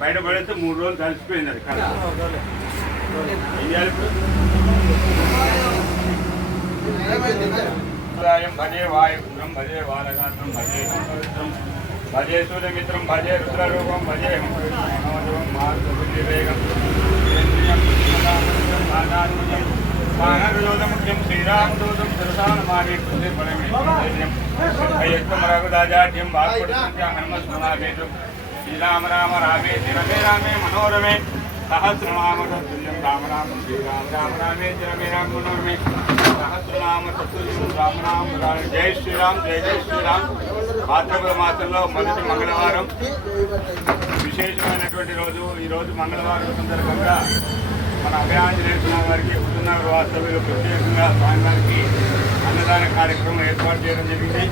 బయట పడితే 3 రోజులు కలిసిపోయింది అది కళ. ఏం చేయాలి భజే వాయుపుత్రం భజే బాలగాత్రం భజే పవిత్రం భజే సూర్యమిత్రం భజే రుద్రరూపం భజే మనోజం మార్గం ముఖ్యం శ్రీరామదూతం శిరసానమారి రఘుదాజాఢ్యం హనుమస్మరాభేదం శ్రీరామ రామ రామేతి రమే రామే మనోరమే సహస్రనామ తత్తుల్యం రామ రామం శ్రీరామ రామ రామేతి రమే రామ మనోరమే సహస్రనామ తత్తుల్యం రామ రామ జై శ్రీరామ్ జై జై శ్రీరామ్. భాద్రపద మాసంలో మొదటి మంగళవారం విశేషమైనటువంటి రోజు. ఈరోజు మంగళవారం సందర్భంగా మన అభయాంజనేయ స్వామి వారికి హుజూర్నగర్ వాస్తవ్యులు ప్రత్యేకంగా స్వామివారికి అన్నదాన కార్యక్రమం ఏర్పాటు చేయడం జరిగింది.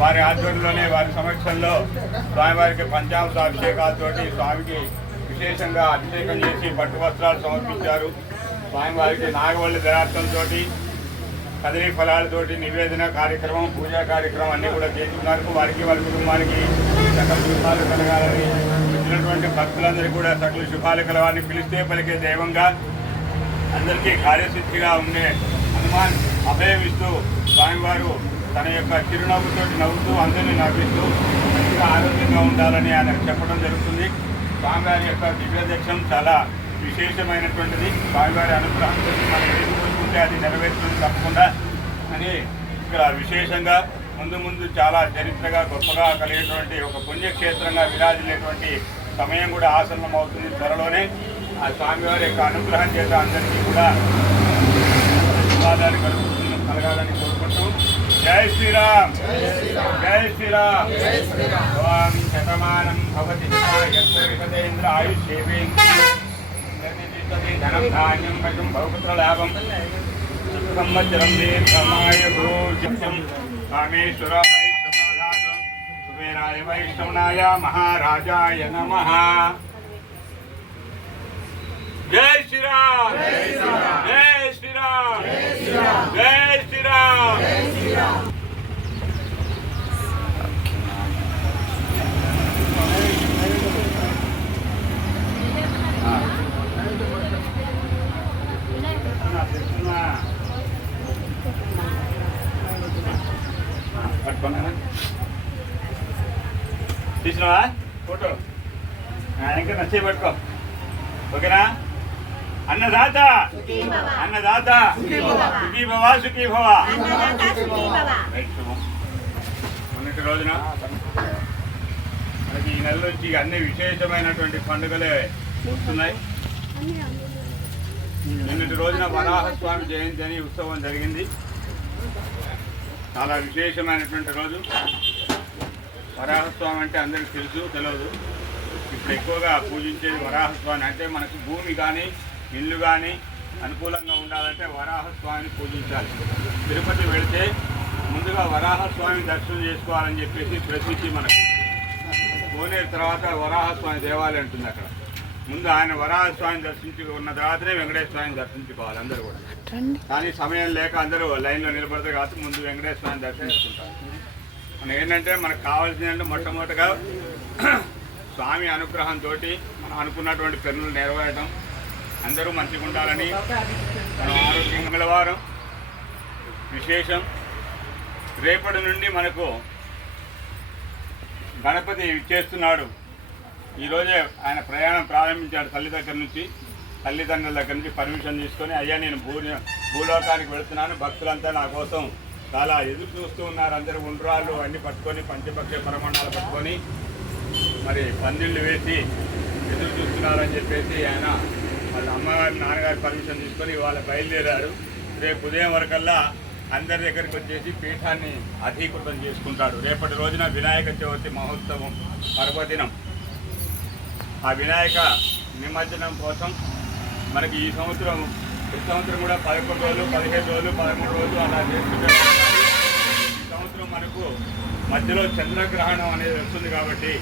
వారి ఆధ్వర్యంలోనే వారి సమక్షంలో స్వామివారికి పంచామృత అభిషేకాలతోటి స్వామికి విశేషంగా అభిషేకం చేసి పట్టు వస్త్రాలు సమర్పించారు. స్వామివారికి నాగవల్లి దళార్థంతో కదిలీ ఫలాలతోటి నివేదన కార్యక్రమం పూజా కార్యక్రమం అన్నీ కూడా చేస్తున్నారు. వారికి వారి కుటుంబానికి సకల శుభాలు కలగాలని వచ్చినటువంటి భక్తులందరికీ కూడా సకల శుభాలు కలగాలని పిలిస్తే పలికే దైవంగా అందరికీ కార్యసిద్ధిగా ఉండే హనుమాన్ అభయం ఇస్తూ స్వామివారు తన యొక్క చిరునవ్వుతో నవ్వుతూ అందరినీ నవ్విస్తూ మంచిగా ఆరోగ్యంగా ఉండాలని ఆయన చెప్పడం జరుగుతుంది. స్వామివారి యొక్క దివ్యదక్షం చాలా విశేషమైనటువంటిది. స్వామివారి అనుగ్రహంతో మనం ఏది కోరుకుంటే అది నెరవేరుతుంది తప్పకుండా అని ఇక్కడ విశేషంగా ముందు ముందు చాలా చరిత్రగా గొప్పగా కలిగేటువంటి ఒక పుణ్యక్షేత్రంగా విరాజిల్లేటువంటి సమయం కూడా ఆసన్నం అవుతుంది. త్వరలోనే ఆ స్వామివారి యొక్క అనుగ్రహం చేత అందరికీ కూడా వివాదాలు కలగాలని కోరుకుంటూ జై శ్రీరామ్ జై శ్రీరామ్. శతమానం భవతి యత్రేంద్ర ఆయుష్యేవేంద్రియం ధనం ధాన్యం పశుం బహుపుత్ర లాభం సంవత్సరం దీర్ఘమాయుర్భూజం కామేశ్వరాయ కుబేరాయ వైష్ణవనాయ మహారాజాయ నమః. జై శ్రీరామ్ జై శ్రీరామ్ జై శ్రీరామ్. తీసినవా ఫోటో ఇంకా నచ్చే పట్టుకో ఓకేనా. అన్నదాత అన్నదాత సుఖీ భవ సుఖీ భవ. మొన్నటి రోజున మనకి ఈ నెల నుంచి అన్ని విశేషమైనటువంటి పండుగలే వస్తున్నాయి. నిన్నటి రోజున వరాహస్వామి జయంతి అని ఉత్సవం జరిగింది. చాలా విశేషమైనటువంటి రోజు. వరాహస్వామి అంటే అందరికీ తెలుసు తెలియదు. ఇప్పుడు ఎక్కువగా పూజించేది వరాహస్వామి. అంటే మనకు భూమి కానీ ఇల్లు కానీ అనుకూలంగా ఉండాలంటే వరాహస్వామిని పూజించాలి. తిరుపతి వెళితే ముందుగా వరాహస్వామిని దర్శనం చేసుకోవాలని చెప్పేసి ప్రసిద్ధి మనకు. కోనేరు తర్వాత వరాహస్వామి దేవాలయం ఉంటుంది. అక్కడ ముందు ఆయన వరాహస్వామిని దర్శించుకున్న తర్వాతనే వెంకటేశ్వర స్వామిని దర్శించుకోవాలి అందరూ కూడా. కానీ సమయం లేక అందరూ లైన్లో నిలబడతారు కాబట్టి ముందు వెంకటేశ్వర స్వామిని దర్శించుకుంటారు. మనం ఏంటంటే మనకు కావాల్సిందంటే మొట్టమొదటిగా స్వామి అనుగ్రహంతో మనం అనుకున్నటువంటి పనులు నెరవేరడం, అందరూ మంచిగా ఉండాలని. మనం ఆరోగ్య మంగళవారం విశేషం. రేపటి నుండి మనకు గణపతి చేస్తున్నాడు. ఈరోజే ఆయన ప్రయాణం ప్రారంభించాడు తల్లి దగ్గర నుంచి. తల్లిదండ్రుల దగ్గర నుంచి పర్మిషన్ తీసుకొని అయ్యా నేను భూలోకానికి వెళుతున్నాను, భక్తులంతా నా కోసం చాలా ఎదురు చూస్తూ ఉన్నారు. అందరూ ఉండ్రాళ్ళు అన్నీ పట్టుకొని పంచపక్ష పరమాణాలు పట్టుకొని మరి పందిళ్ళు వేసి ఎదురు చూస్తున్నారని చెప్పేసి ఆయన వాళ్ళ అమ్మగారి నాన్నగారి పర్మిషన్ తీసుకొని వాళ్ళ బయలుదేరారు. రేపు ఉదయం వరకల్లా అందరి దగ్గరికి వచ్చేసి పీఠాన్ని అధీకృతం చేసుకుంటాడు. రేపటి రోజున వినాయక చవితి మహోత్సవం పర్వదినం. ఆ వినాయక నిమజ్జనం కోసం మనకి ఈ సంవత్సరం ప్రతి సంవత్సరం కూడా 11 రోజులు 15 రోజులు 13 రోజులు అలా చేసుకుంటారు. ఈ సంవత్సరం మనకు మధ్యలో చంద్రగ్రహణం అనేది వస్తుంది కాబట్టి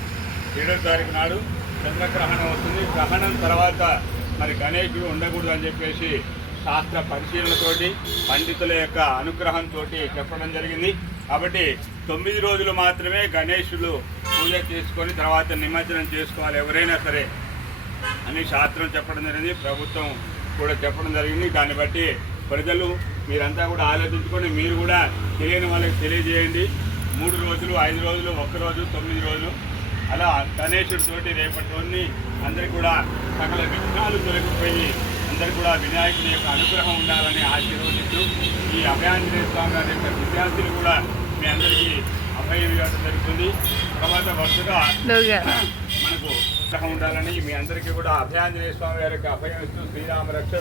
7వ తారీఖు నాడు చంద్రగ్రహణం వస్తుంది. గ్రహణం తర్వాత మరి గణేశుడు ఉండకూడదు అని చెప్పేసి శాస్త్ర పరిశీలనతోటి పండితుల యొక్క అనుగ్రహంతో చెప్పడం జరిగింది. కాబట్టి 9 రోజులు మాత్రమే గణేశుడు పూజ చేసుకొని తర్వాత నిమజ్జనం చేసుకోవాలి ఎవరైనా సరే. అని శాస్త్రం చెప్పడం జరిగింది, ప్రభుత్వం కూడా చెప్పడం జరిగింది. దాన్ని బట్టి ప్రజలు మీరంతా కూడా ఆలోచించుకొని మీరు కూడా తెలియని వాళ్ళకి తెలియజేయండి. 3 రోజులు, 5 రోజులు, 1 రోజు, 9 రోజులు అలా గణేశుడితోటి రేపటి అందరికీ కూడా సకల విఘ్నాలు తొలగిపోయి అందరికీ కూడా వినాయకుని యొక్క అనుగ్రహం ఉండాలని ఆశీర్వదిస్తూ ఈ అభయాంజనేయ స్వామి గారి యొక్క విద్యార్థులు కూడా మీ అందరికీ అభయం ఇవ్వడం జరుగుతుంది. తర్వాత వరుసగా మనకు ఉత్సాహం ఉండాలని మీ అందరికీ కూడా అభయాంజనేయ స్వామి గారికి అభయం ఇస్తూ శ్రీరామ రక్ష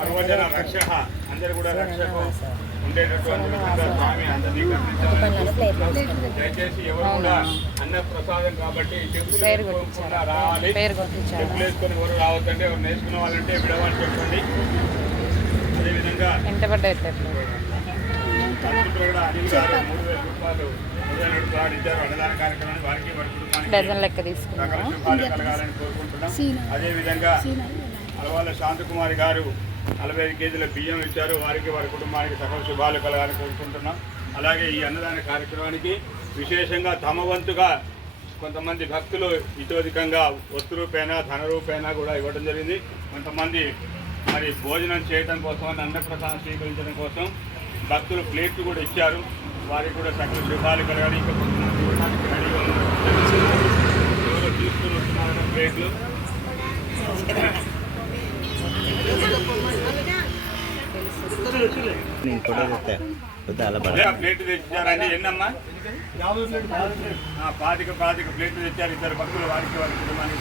సర్వజన రక్ష అందరు కూడా రక్షకు ఉండేటటువంటి విధంగా స్వామి అందరినీ కల్పించాలని దయచేసి ఎవరు కూడా అన్న ప్రసాదం కాబట్టి టెంపుల్ రావాలి. టెంపుల్ వేసుకొని ఎవరు రావద్దంటే ఎవరు నేర్చుకున్న వాళ్ళంటే విడవని చెప్పండి. అదేవిధంగా కూడా అనిల్ గారు 3,000 రూపాయలు ఇచ్చారు అన్నదాన కార్యక్రమాన్ని వారికి వారి కుటుంబానికి సకల శుభాలు కలగాలని కోరుకుంటున్నాం. అదేవిధంగా అలవాళ్ళ శాంతకుమారి గారు 45 కేజీల బియ్యం ఇచ్చారు, వారికి వారి కుటుంబానికి సకల శుభాలు కలగాలని కోరుకుంటున్నాం. అలాగే ఈ అన్నదాన కార్యక్రమానికి విశేషంగా తమ వంతుగా కొంతమంది భక్తులు ఇతోధికంగా వస్తు రూపేణ ధన రూపేణ కూడా ఇవ్వడం జరిగింది. కొంతమంది మరి భోజనం చేయడం కోసం, అన్నప్రసాదం స్వీకరించడం కోసం భక్తులు ప్లేట్లు కూడా ఇచ్చారు, వారికి కూడా సకల శుభాలు కలగాలి. ఇంకా కొంతమంది ఇవ్వడానికి రెడీగా ఉన్నారు, తీసుకుని వస్తున్నారు ప్లేట్లు. ప్లేట్లు తెచ్చారండి. ఎన్నమ్మా? 50 ప్లేట్లు తెచ్చారు ఇద్దరు భక్తులు, వారికి వారి కుటుంబానికి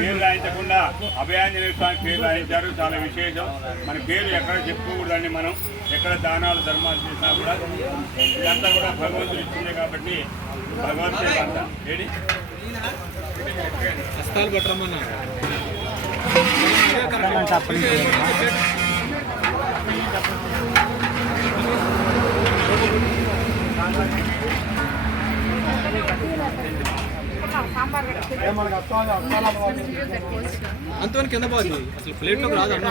పేరు రాయించకుండా అభయాంజనేయ స్వామి పేరు రాయించారు. చాలా విశేషం. మన పేరు ఎక్కడ చెప్పుకోకూడదండి. మనం ఎక్కడ దానాలు ధర్మాలు చేసినా కూడా ఇదంతా కూడా భగవంతుడు ఇచ్చిందే కాబట్టి భగవంతుడే అంతా ఏడి హస్తాలు పట్టరమ్మన్నా అంతవరకు కింద పోతుంది అసలు ప్లేట్లోకి రాదు అన్న.